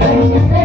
Thank you.